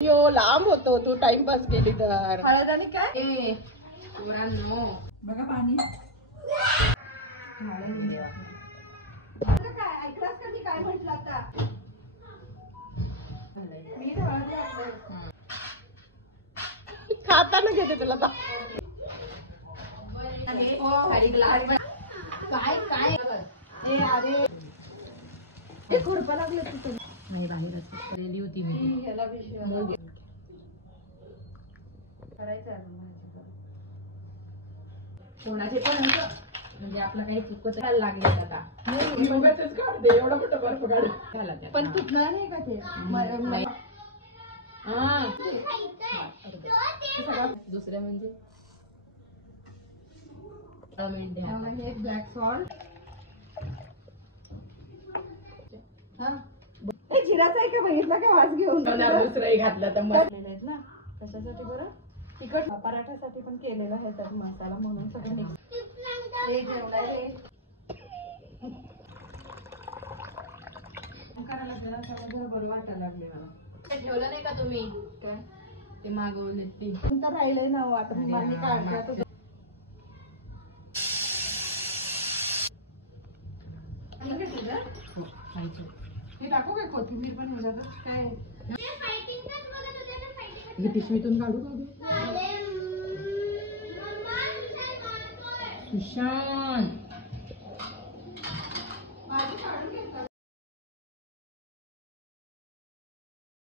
यो लांब होतो तू टाइमपास केली तर. हळद आणि काय पोरांनो बघा पाणी काय ऐकलास का मी काय म्हटलं आता. मी हळद घातलंय. खाताना घेते तुला काय काय अरे ते खुरपा लागलं तिथे नाही बाहेर केली होती मी ह्याला विषय करायचं कोणाचे पण म्हणजे आपलं काही चुकत लागले आता एवढा मोठा बर्फ काढ पण तुटणार नाही का ते दुसरं म्हणजे एक ब्लॅक सॉल्ट जिराचा आहे का बघितला का वास घेऊन दुसराही घातला तर ना कशासाठी बरं तिखट पराठ्यासाठी पण केलेला आहे तर मसाला म्हणून सगळं मिक्स करायला जरा बरं वाटायला लागले मला. ठेवलं नाही का तुम्ही काय ते मागवले ते तर राहिलंय ना वाटून मांडी काढण्यात हे टाकू काय कोथिंबीर पण ह्याच्यातच काय ही पिशवीतून काढू का सुशांत